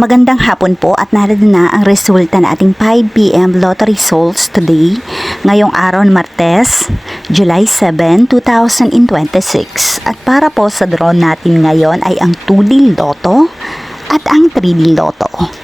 Magandang hapon po at narito na ang resulta na ating 5 PM lottery results today, ngayong araw ng Martes, July 7, 2026. At para po sa draw natin ngayon ay ang 2D Lotto at ang 3D Lotto.